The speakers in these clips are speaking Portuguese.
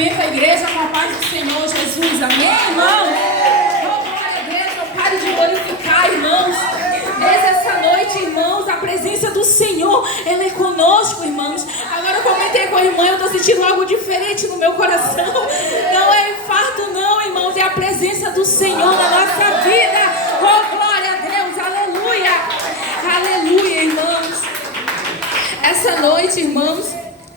cumprimento a igreja com a paz do Senhor Jesus. Amém, irmãos? Oh, glória a Deus. Não pare de glorificar, irmãos. Desde essa noite, irmãos, a presença do Senhor, ela é conosco, irmãos. Agora eu comentei com a irmã, eu estou sentindo algo diferente no meu coração. Não é infarto não, irmãos, é a presença do Senhor na nossa vida. Oh, glória a Deus, aleluia. Aleluia, irmãos. Essa noite, irmãos,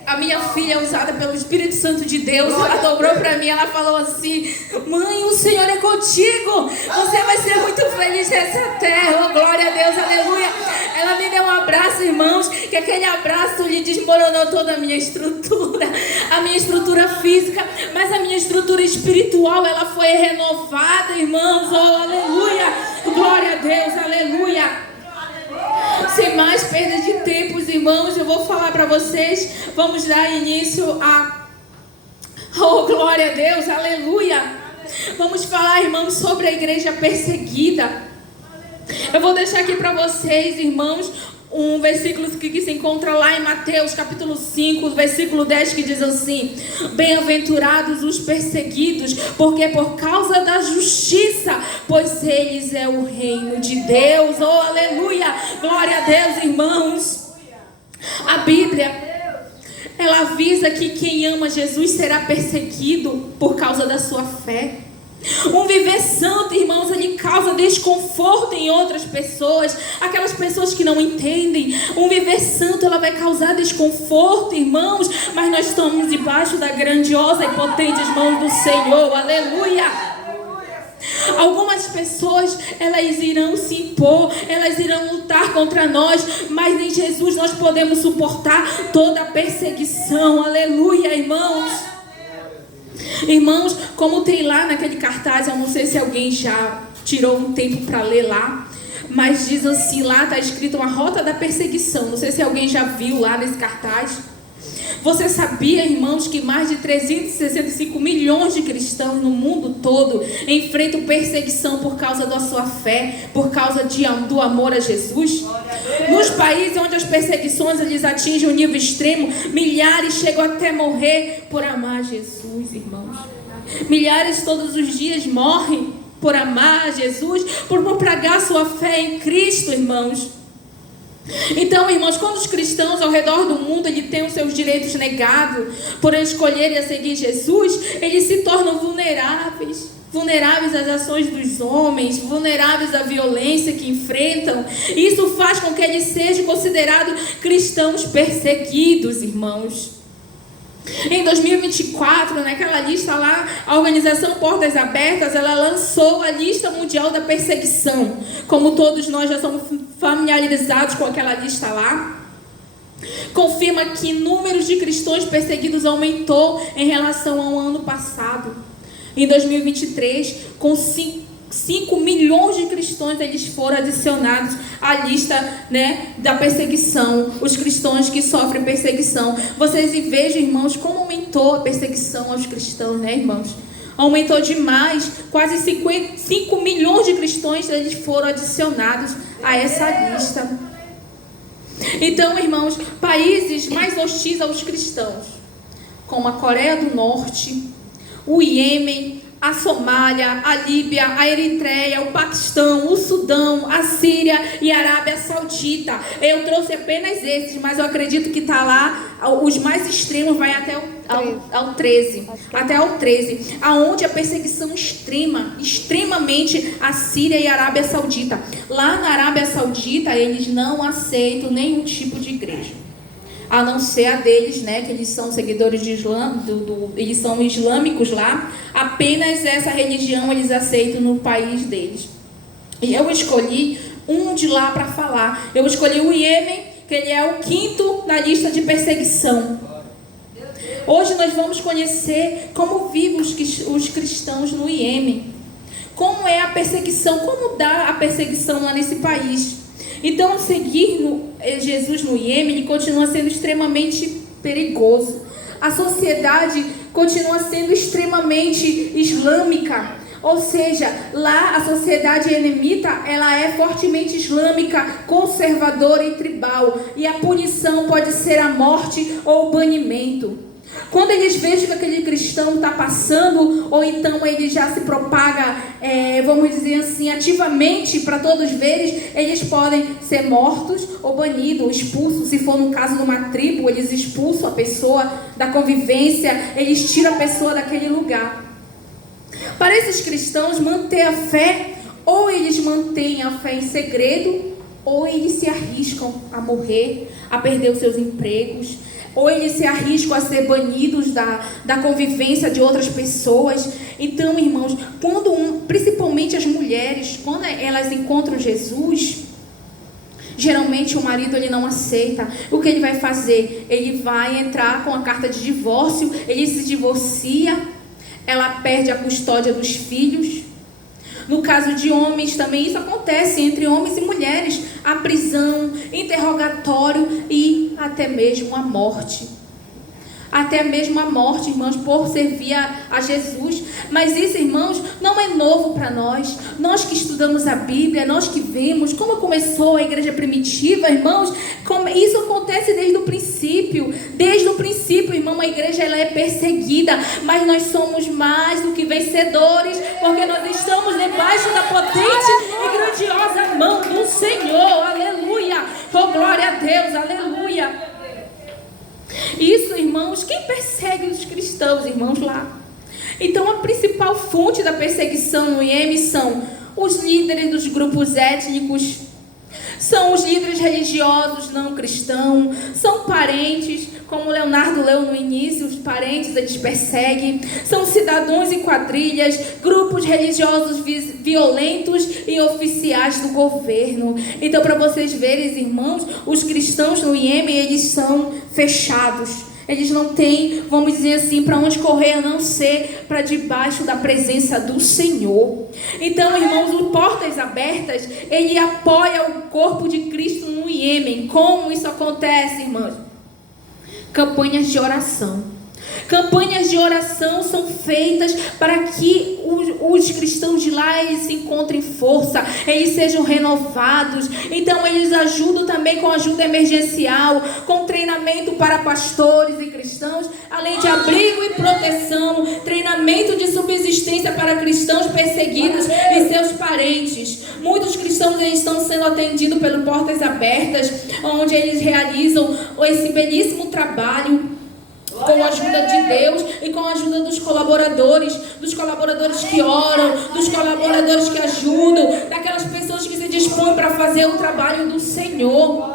a minha filha, usada pelo Espírito Santo de Deus, ela dobrou para mim, ela falou assim: mãe, o Senhor é contigo, você vai ser muito feliz nessa terra. Oh, glória a Deus, aleluia. Ela me deu um abraço, irmãos, que aquele abraço lhe desmoronou toda a minha estrutura física, mas a minha estrutura espiritual, ela foi renovada, irmãos. Oh, aleluia, glória a Deus, aleluia. Sem mais perda de tempos, irmãos, eu vou falar para vocês. Vamos dar início a... Oh, glória a Deus, aleluia. Vamos falar, irmãos, sobre a igreja perseguida. Eu vou deixar aqui para vocês, irmãos, um versículo que se encontra lá em Mateus capítulo 5, versículo 10, que diz assim: bem-aventurados os perseguidos, porque por causa da justiça, pois eles é o reino de Deus. Oh, aleluia, glória a Deus, irmãos. A Bíblia, ela avisa que quem ama Jesus será perseguido por causa da sua fé. Um viver santo, irmãos, ele causa desconforto em outras pessoas, aquelas pessoas que não entendem. Um viver santo, ela vai causar desconforto, irmãos, mas nós estamos debaixo da grandiosa e potente mão do Senhor, aleluia. Algumas pessoas, elas irão se impor, elas irão lutar contra nós, mas em Jesus nós podemos suportar toda a perseguição, aleluia, irmãos. Irmãos, como tem lá naquele cartaz, eu não sei se alguém já tirou um tempo para ler lá, mas diz assim, lá está escrito uma rota da perseguição. Não sei se alguém já viu lá nesse cartaz. Você sabia, irmãos, que mais de 365 milhões de cristãos no mundo todo enfrentam perseguição por causa da sua fé, por causa do amor a Jesus? Nos países onde as perseguições eles atingem um nível extremo, milhares chegam até morrer por amar Jesus, irmãos. Milhares todos os dias morrem por amar Jesus, por propagar sua fé em Cristo, irmãos. Então, irmãos, quando os cristãos ao redor do mundo ele têm os seus direitos negados por escolherem a seguir Jesus, eles se tornam vulneráveis às ações dos homens, vulneráveis à violência que enfrentam. Isso faz com que eles sejam considerados cristãos perseguidos, irmãos. Em 2024, naquela lista lá, a organização Portas Abertas, ela lançou a lista mundial da perseguição. Como todos nós já somos familiarizados com aquela lista lá, confirma que números de cristãos perseguidos aumentou em relação ao ano passado. Em 2023, com 5 milhões de cristãos, eles foram adicionados à lista, da perseguição. Os cristãos que sofrem perseguição. Vocês vejam, irmãos, como aumentou a perseguição aos cristãos, irmãos? Aumentou demais. Quase 5 milhões de cristãos, eles foram adicionados a essa lista. Então, irmãos, países mais hostis aos cristãos, como a Coreia do Norte, o Iêmen, a Somália, a Líbia, a Eritreia, o Paquistão, o Sudão, a Síria e a Arábia Saudita. Eu trouxe apenas esses, mas eu acredito que está lá, os mais extremos vai até ao 13. Até ao 13, aonde a perseguição extremamente a Síria e a Arábia Saudita. Lá na Arábia Saudita, eles não aceitam nenhum tipo de igreja, a não ser a deles, que eles são seguidores de Islã, eles são islâmicos lá. Apenas essa religião eles aceitam no país deles. E eu escolhi um de lá para falar. Eu escolhi o Iêmen, que ele é o 5º na lista de perseguição. Hoje nós vamos conhecer como vivem os cristãos no Iêmen. Como é a perseguição, como dá a perseguição lá nesse país. Então, seguir Jesus no Iêmen ele continua sendo extremamente perigoso. A sociedade continua sendo extremamente islâmica. Ou seja, lá a sociedade enemita, ela é fortemente islâmica, conservadora e tribal. E a punição pode ser a morte ou o banimento. Quando eles vejam que aquele cristão está passando, ou então ele já se propaga, vamos dizer assim, ativamente para todos verem, eles podem ser mortos ou banidos, expulsos. Se for no caso de uma tribo, eles expulsam a pessoa da convivência, eles tiram a pessoa daquele lugar. Para esses cristãos, manter a fé, ou eles mantêm a fé em segredo, ou eles se arriscam a morrer, a perder os seus empregos, ou eles se arriscam a ser banidos da convivência de outras pessoas. Então, irmãos, principalmente as mulheres, quando elas encontram Jesus, geralmente o marido ele não aceita. O que ele vai fazer? Ele vai entrar com a carta de divórcio, ele se divorcia, ela perde a custódia dos filhos. No caso de homens também isso acontece entre homens e mulheres, a prisão, interrogatório e até mesmo a morte. Até mesmo a morte, irmãos, por servir a Jesus. Mas isso, irmãos, não é novo para nós. Nós que estudamos a Bíblia, nós que vemos como começou a igreja primitiva, irmãos, isso acontece desde o princípio. Desde o princípio, irmão, a igreja ela é perseguida, mas nós somos mais do que vencedores, porque nós estamos debaixo da potente e grandiosa mão do Senhor. Aleluia! Oh, glória a Deus, aleluia! Isso, irmãos, quem persegue os cristãos, irmãos, lá? Então, a principal fonte da perseguição no IEM são os líderes dos grupos étnicos, são os líderes religiosos não cristãos, são parentes, como Leonardo leu no início, os parentes eles perseguem, são cidadãos e quadrilhas, grupos religiosos violentos e oficiais do governo. Então, para vocês verem, irmãos, os cristãos no Iêmen, eles são fechados. Eles não têm, vamos dizer assim, para onde correr a não ser para debaixo da presença do Senhor. Então, irmãos, o Portas Abertas, ele apoia o corpo de Cristo no Iêmen. Como isso acontece, irmãos? Campanhas de oração. Campanhas de oração são feitas para que os cristãos de lá eles se encontrem força, eles sejam renovados. Então eles ajudam também com ajuda emergencial, com treinamento para pastores e cristãos, além de abrigo e proteção, treinamento de subsistência para cristãos perseguidos e seus parentes. Muitos cristãos eles estão sendo atendidos pelo Portas Abertas, onde eles realizam esse belíssimo trabalho com a ajuda de Deus e com a ajuda dos colaboradores que oram, dos colaboradores que ajudam, daquelas pessoas que se dispõem para fazer o trabalho do Senhor.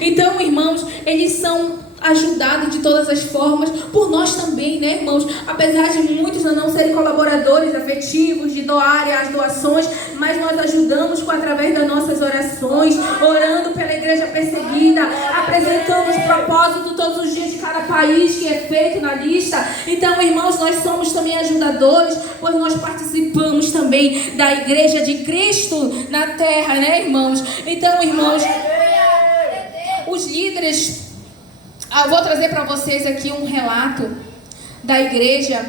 Então, irmãos, eles são ajudados de todas as formas, por nós também, né, irmãos? Apesar de muitos não serem colaboradores afetivos, de doarem as doações, mas nós ajudamos através das nossas orações, orando pela igreja perseguida, apresentando os propósitos todos os dias de cada país que é feito na lista. Então, irmãos, nós somos também ajudadores, pois nós participamos também da igreja de Cristo na terra, né, irmãos? Então, irmãos, os líderes... Eu vou trazer para vocês aqui um relato da igreja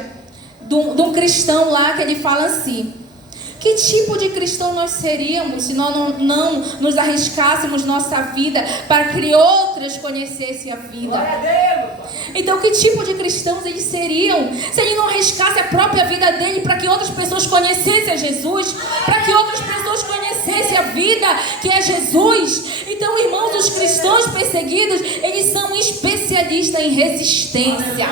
de um cristão lá que ele fala assim: que tipo de cristão nós seríamos se nós não nos arriscássemos nossa vida para que outras conhecessem a vida? Então, que tipo de cristãos eles seriam se ele não arriscasse a própria vida dele para que outras pessoas conhecessem a Jesus, para que outras pessoas conhecessem a vida que é Jesus? Então, irmãos, os cristãos perseguidos, eles são especialistas em resistência.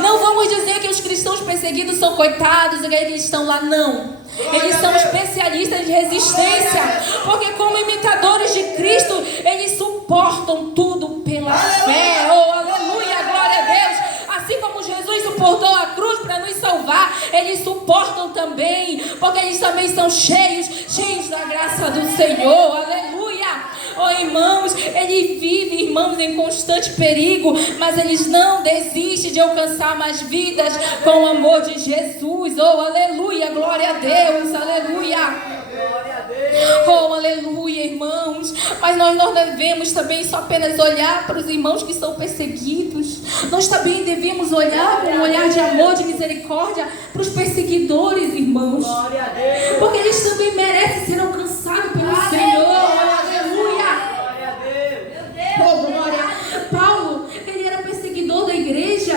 Não vamos dizer que os cristãos perseguidos são coitados e que eles estão lá, não. Eles são especialistas em resistência, porque como imitadores de Cristo, eles suportam tudo pela fé. Oh, aleluia, glória a Deus. Assim como Jesus suportou a cruz para nos salvar, eles suportam também, porque eles também são cheios da graça do Senhor. Aleluia. Oh, irmãos, ele vive, irmãos, em constante perigo, mas eles não desistem de alcançar mais vidas com o amor de Jesus. Oh, aleluia, glória a Deus, aleluia. Oh, aleluia, irmãos. Mas nós não devemos também só apenas olhar para os irmãos que são perseguidos. Nós também devemos olhar com um olhar de amor, de misericórdia para os perseguidores, irmãos, porque eles também merecem ser alcançados pelo Senhor. Aleluia. Oh, glória. Paulo, ele era perseguidor da igreja,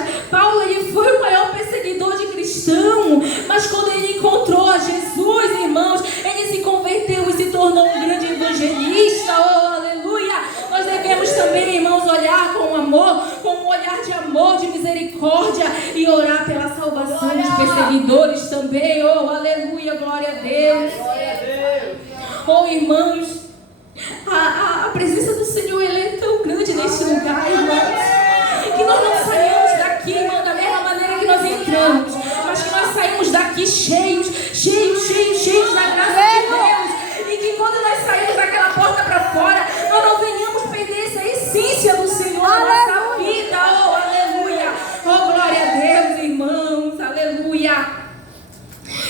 clamor de misericórdia e orar pela salvação dos perseguidores também. Oh, aleluia, glória a Deus. Oh, irmãos, a presença do Senhor, ela é tão grande neste lugar, irmãos, que nós não saímos daqui, irmão, da mesma maneira que nós entramos, mas que nós saímos daqui cheios da graça de Deus, e que quando nós saímos daquela porta para fora, nós não venhamos perder essa essência do Senhor na nossa vida. Oh, aleluia, oh, glória a Deus, irmãos, aleluia.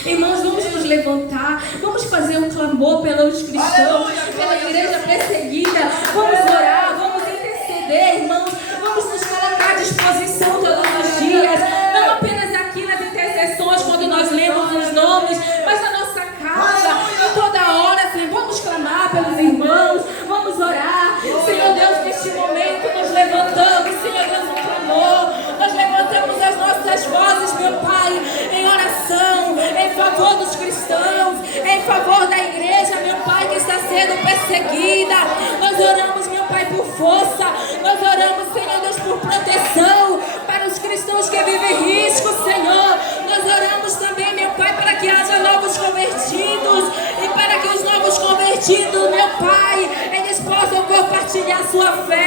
Irmãos, vamos nos levantar, vamos fazer um clamor pelos cristãos, pela igreja perseguida, vamos orar, vamos interceder, irmãos, vamos nos colocar à disposição todos os dias, não apenas aqui nas intercessões, quando nós lemos os nomes, mas na nossa casa, em toda hora, Senhor, vamos clamar pelos irmãos, vamos orar. Senhor Deus, neste momento nos levantamos, Senhor Deus, um clamor, nós levantamos as nossas vozes, meu Pai, em oração, em favor dos cristãos, em favor da igreja, meu Pai, que está sendo perseguida. Nós oramos, meu Pai, por força, nós oramos, Senhor Deus, por proteção para os cristãos que vivem risco, Senhor. Nós oramos também, meu Pai, para que haja novos convertidos e para que os novos convertidos, meu Pai, eles possam compartilhar sua fé.